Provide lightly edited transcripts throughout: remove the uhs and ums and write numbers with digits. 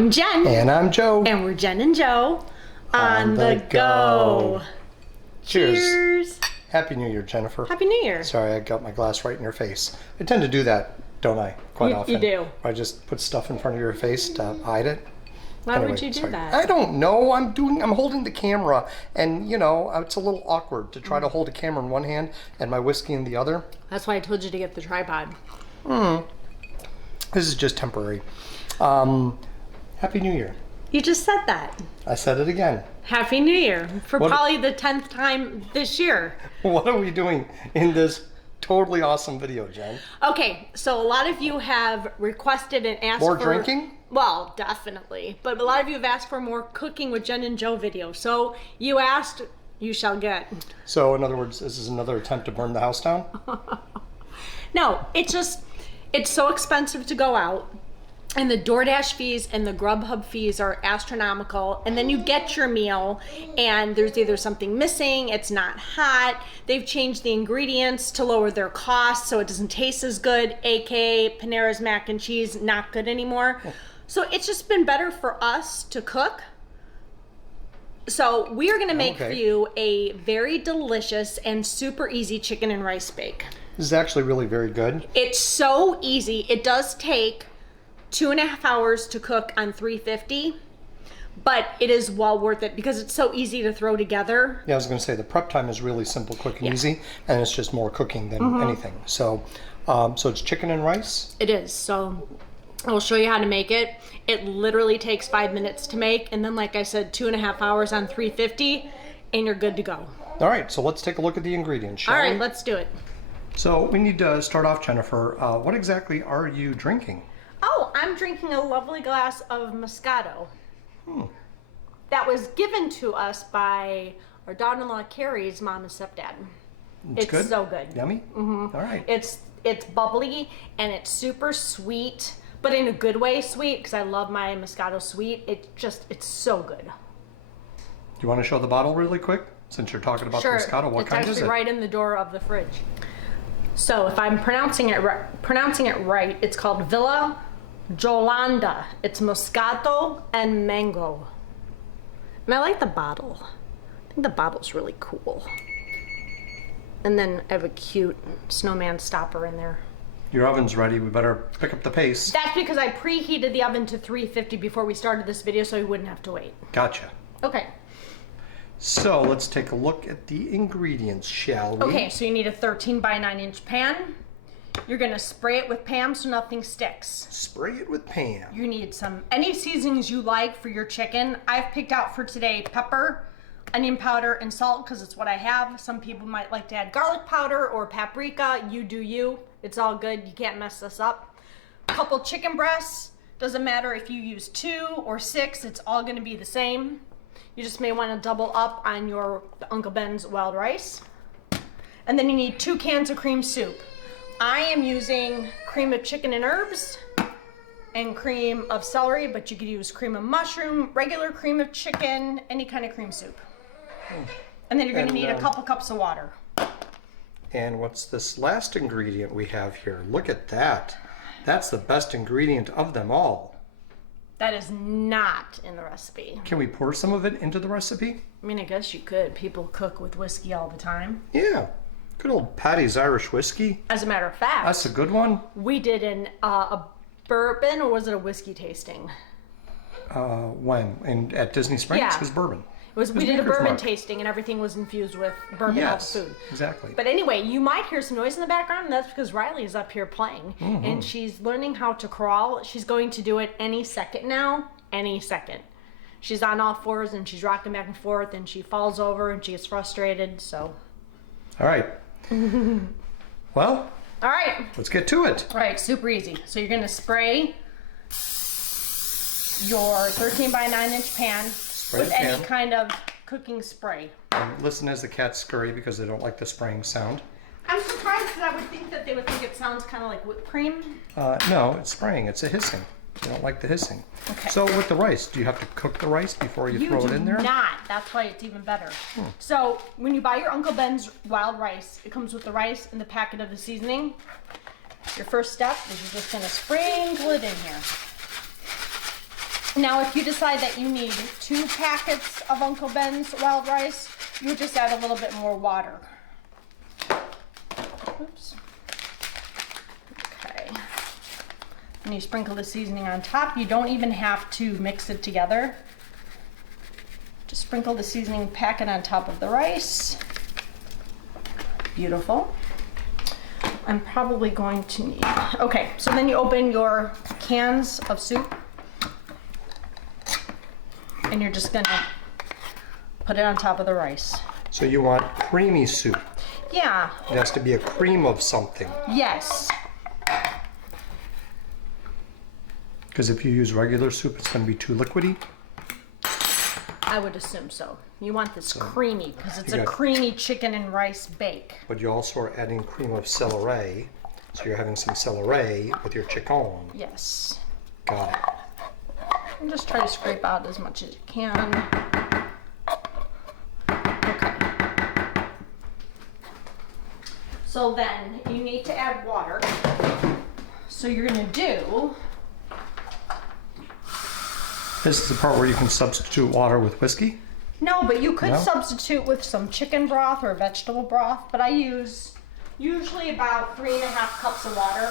I'm Jen. And I'm Joe. And we're Jen and Joe on the go. Cheers. Happy New Year, Jennifer. Happy New Year. Sorry, I got my glass right in your face. I tend to do that, don't I? Quite often. You do. I just put stuff in front of your face to hide it. Why would you do that? I don't know. I'm holding the camera, and you know, it's a little awkward to try to hold a camera in one hand and my whiskey in the other. That's why I told you to get the tripod. This is just temporary. Happy New Year. You just said that. I said it again. Happy New Year for probably the 10th time this year. What are we doing in this totally awesome video, Jen? Okay, so a lot of you have requested and asked More for... drinking? Well, definitely. But a lot of you have asked for more cooking with Jen and Joe videos. So you asked, you shall get. So in other words, this is another attempt to burn the house down? No, it's so expensive to go out. And the DoorDash fees and the Grubhub fees are astronomical. And then you get your meal and there's either something missing, it's not hot. They've changed the ingredients to lower their costs so it doesn't taste as good. AKA Panera's mac and cheese, not good anymore. So it's just been better for us to cook. So we are gonna make for you a very delicious and super easy chicken and rice bake. This is actually really very good. It's so easy. It does take 2.5 hours to cook on 350, but it is well worth it because it's so easy to throw together. Yeah, I was going to say the prep time is really simple, quick, and easy, and it's just more cooking than anything. So, so it's chicken and rice. It is. So I'll show you how to make it. It literally takes 5 minutes to make, and then, like I said, 2.5 hours on 350, and you're good to go. All right, so let's take a look at the ingredients, shall we? All right, let's do it. So we need to start off, Jennifer. What exactly are you drinking? Oh, I'm drinking a lovely glass of Moscato. That was given to us by our daughter-in-law Carrie's mom and stepdad. It's good? So good. Yummy? All right. It's bubbly and it's super sweet, but in a good way sweet because I love my Moscato sweet. It's so good. Do you want to show the bottle really quick since you're talking about Moscato? What kind is it? It's actually right in the door of the fridge. So if I'm pronouncing it right, it's called Villa Jolanda. It's Moscato and mango. And I like the bottle. I think the bottle's really cool. And then I have a cute snowman stopper in there. Your oven's ready. We better pick up the pace. That's because I preheated the oven to 350 before we started this video so we wouldn't have to wait. Gotcha. Okay. So let's take a look at the ingredients, shall we? Okay, so you need a 13 by 9 inch pan. You're gonna spray it with Pam so nothing sticks. Spray it with Pam. You need any seasonings you like for your chicken. I've picked out for today pepper, onion powder, and salt because it's what I have. Some people might like to add garlic powder or paprika. You do you. It's all good. You can't mess this up. A couple chicken breasts. Doesn't matter if you use 2 or 6. It's all gonna be the same. You just may want to double up on your Uncle Ben's wild rice. And then you need 2 cans of cream soup. I am using cream of chicken and herbs and cream of celery, but you could use cream of mushroom, regular cream of chicken, any kind of cream soup. And then you're going to need a couple cups of water. And what's this last ingredient we have here? Look at that. That's the best ingredient of them all. That is not in the recipe. Can we pour some of it into the recipe? I mean, I guess you could. People cook with whiskey all the time. Yeah. Good old Patty's Irish whiskey. As a matter of fact. That's a good one. We did a bourbon, or was it a whiskey tasting? When? At Disney Springs? Yeah. It was bourbon. We did a bourbon tasting and everything was infused with bourbon all the food. Exactly. But anyway, you might hear some noise in the background, and that's because Riley is up here playing. And she's learning how to crawl. She's going to do it any second now. Any second. She's on all fours and she's rocking back and forth and she falls over and she gets frustrated, so. All right. Well. All right. Let's get to it. All right, super easy. So you're going to spray your 13 by 9 inch pan with any kind of cooking spray. And listen as the cats scurry because they don't like the spraying sound. I'm surprised because I would think that they would think it sounds kind of like whipped cream. No, it's spraying. It's a hissing. They don't like the hissing. Okay. So with the rice, do you have to cook the rice before you throw it in there? You do not. That's why it's even better. So when you buy your Uncle Ben's wild rice, it comes with the rice and the packet of the seasoning. Your first step is you're just going to sprinkle it in here. Now, if you decide that you need 2 packets of Uncle Ben's wild rice, you would just add a little bit more water. Oops. Okay. And you sprinkle the seasoning on top. You don't even have to mix it together. Just sprinkle the seasoning packet on top of the rice. Beautiful. I'm probably going to need, okay, so then you open your cans of soup. And you're just gonna put it on top of the rice. So you want creamy soup. Yeah. It has to be a cream of something. Yes. Because if you use regular soup, it's going to be too liquidy. I would assume so. You want this creamy because it's a creamy chicken and rice bake. But you also are adding cream of celery. So you're having some celery with your chicken. Yes. Got it. And just try to scrape out as much as you can. Okay. So then you need to add water. So you're gonna do. This is the part where you can substitute water with whiskey? No, but you could No? substitute with some chicken broth or vegetable broth, but I use usually about 3.5 cups of water.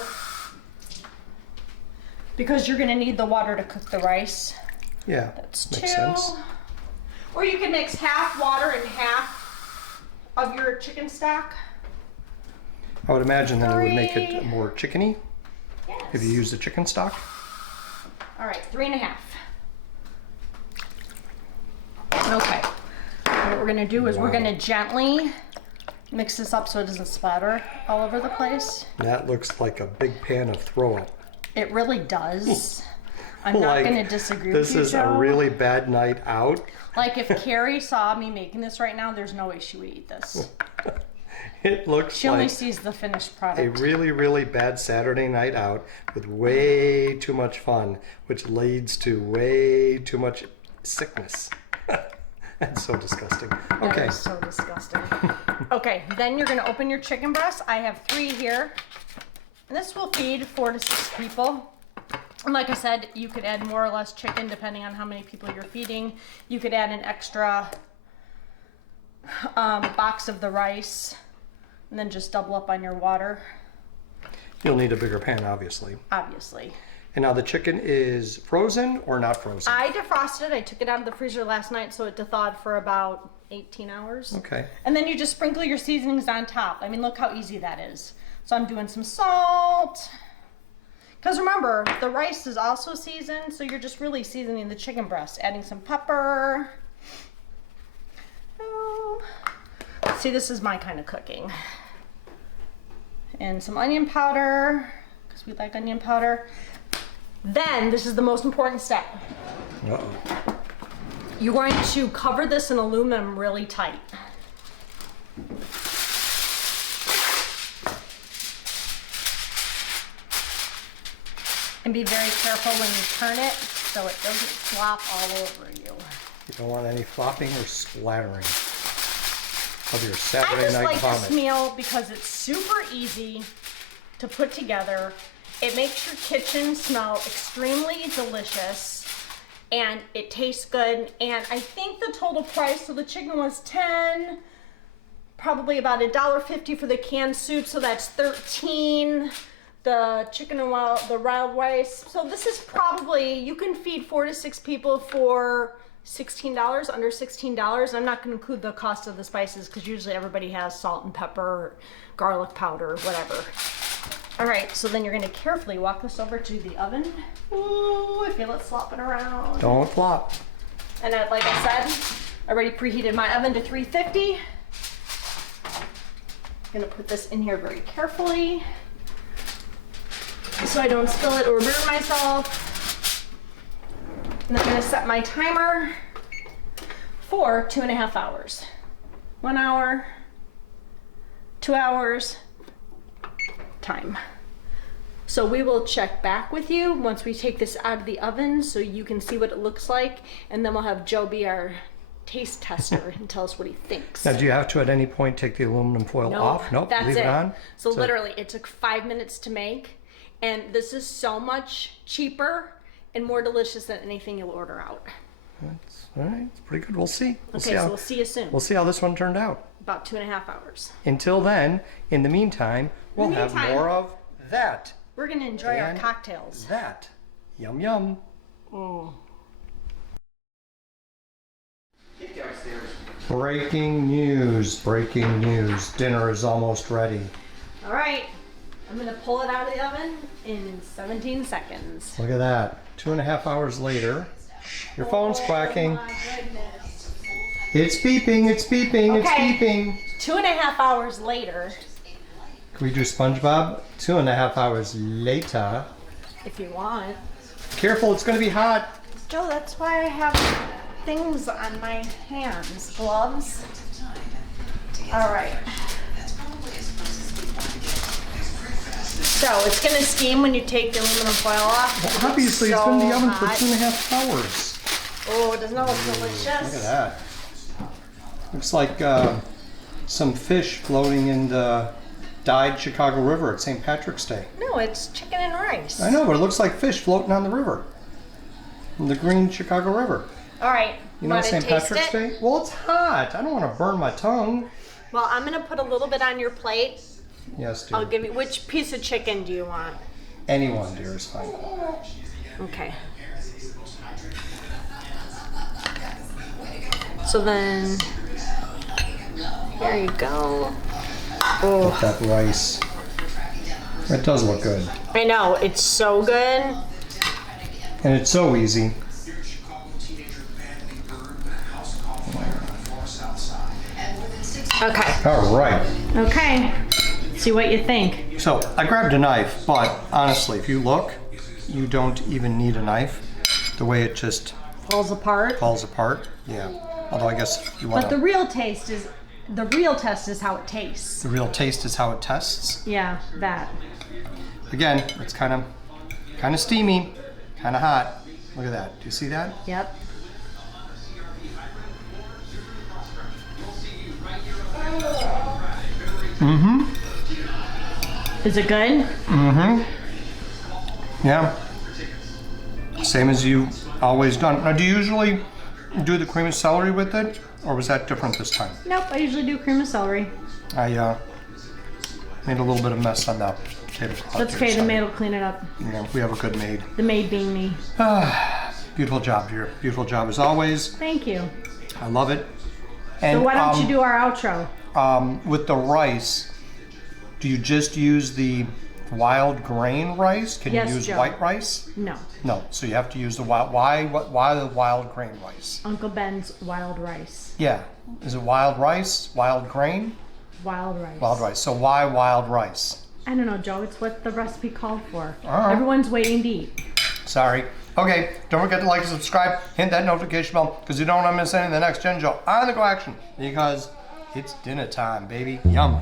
Because you're gonna need the water to cook the rice. Yeah, That's 2. makes sense. Or you can mix half water and half of your chicken stock. I would imagine that it would make 3. it more chickeny Yes. if you use the chicken stock. All right, 3.5. Okay. What we're gonna do is we're gonna gently mix this up so it doesn't splatter all over the place. That looks like a big pan of throw up. It really does. I'm not gonna disagree with you, This is Joe. a really bad night out. Like if Carrie saw me making this right now, there's no way she would eat this. It looks She only like sees the finished a product. really, really bad Saturday night out with way too much fun, which leads to way too much sickness. That's so disgusting. That Okay. is so disgusting. Okay, then you're gonna open your chicken breast. I have 3 here. And this will feed 4 to 6 people. And like I said, you could add more or less chicken depending on how many people you're feeding. You could add an extra box of the rice and then just double up on your water, You'll need a bigger pan, obviously. obviously. And now the chicken is frozen or not frozen? I defrosted it. I took it out of the freezer last night so it thawed for about 18 hours. Okay. And then you just sprinkle your seasonings on top. I mean, look how easy that is. So I'm doing some salt. Because remember, the rice is also seasoned, so you're just really seasoning the chicken breast. Adding some pepper. Oh. See, this is my kind of cooking. And some onion powder, because we like onion powder. Then, this is the most important step. Uh-oh. You're going to cover this in aluminum really tight. And be very careful when you turn it so it doesn't flop all over you. You don't want any flopping or splattering of your I Saturday just night like vomit. this meal because it's super easy to put together. It makes your kitchen smell extremely delicious and it tastes good. And I think the total price, so the chicken was 10, probably about $1.50 for the canned soup, so that's 13. The chicken and the wild rice. So this is probably, you can feed 4 to 6 people for $16, under $16. I'm not going to include the cost of the spices because usually everybody has salt and pepper, garlic powder, whatever. All right, so then you're going to carefully walk this over to the oven. Ooh, I feel it slopping around. Don't flop. And like I said, I already preheated my oven to 350. I'm going to put this in here very carefully so I don't spill it or burn myself. And I'm going to set my timer for 2.5 hours. 1 hour, 2 hours, time. So we will check back with you once we take this out of the oven so you can see what it looks like, and then we'll have Joe be our taste tester and tell us what he thinks. Now, do you have to at any point take the aluminum foil off? Nope, that's leave it on? So literally, it took 5 minutes to make, and this is so much cheaper and more delicious than anything you'll order out. That's all right. It's pretty good. We'll see. Okay, so we'll see you soon. We'll see how this one turned out. About 2.5 hours. Until then, in the meantime, we'll have more of that. We're gonna enjoy our And cocktails. That. Yum yum. Oh. Breaking news. Breaking news. Dinner is almost ready. All right, I'm gonna pull it out of the oven in 17 seconds. Look at that. 2.5 hours later. Your phone's quacking. Oh my goodness. It's beeping. It's beeping. Okay. It's beeping. 2.5 hours later, Can we do SpongeBob? 2.5 hours later. if you want. Careful, it's gonna be hot. Joe, that's why I have things on my hands. Gloves. All right. So it's gonna steam when you take the aluminum foil off. Well, obviously, it's been in the oven for hot. 2.5 hours. Oh, doesn't that look delicious? Look at that. Looks like some fish floating in the dyed Chicago River at St. Patrick's Day. No, it's chicken and rice. I know, but it looks like fish floating on the river. In the green Chicago River. All right. You know wanna St. taste Patrick's it? Day? Well, it's hot. I don't want to burn my tongue. Well, I'm gonna put a little bit on your plate. Yes, dear. I'll give you. Which piece of chicken do you want? Anyone, dear, is fine. Okay. So then, here you go. Oh, That rice. It does look good. I know, it's so good. And it's so easy. Okay. All right. Okay. See what you think. So I grabbed a knife, but honestly, if you look, you don't even need a knife. The way it just Falls apart. falls apart. Yeah. Although I guess you want But the real test is how it tastes. the real taste is how it tests. Yeah, that. Again, it's kind of steamy, kind of hot. Look at that. Do you see that? Yep. Mm-hmm. Is it good? Mm-hmm. Yeah. Same as you always done. Now, do you usually do the cream of celery with it, or was that different this time? Nope, I usually do cream of celery. I made a little bit of mess on that tablecloth. That's here, okay, the so, maid will clean it up. You know, we have a good maid. The maid being me. Beautiful job, dear. Beautiful job as always. Thank you. I love it. And So why don't you do our outro? with the rice, do you just use the wild grain rice? Can Yes, you use Joe. white rice? No. No. So you have to use the wild. Why the wild grain rice? Uncle Ben's wild rice. Yeah. Is it wild rice? Wild grain? Wild rice. Wild rice. So why wild rice? I don't know, Joe. It's what the recipe called for. right. Everyone's waiting to eat. Sorry. Okay, don't forget to like and subscribe, hit that notification bell, because you don't want to miss any of the next Gen Joe on the go action, because it's dinner time, baby. Yum.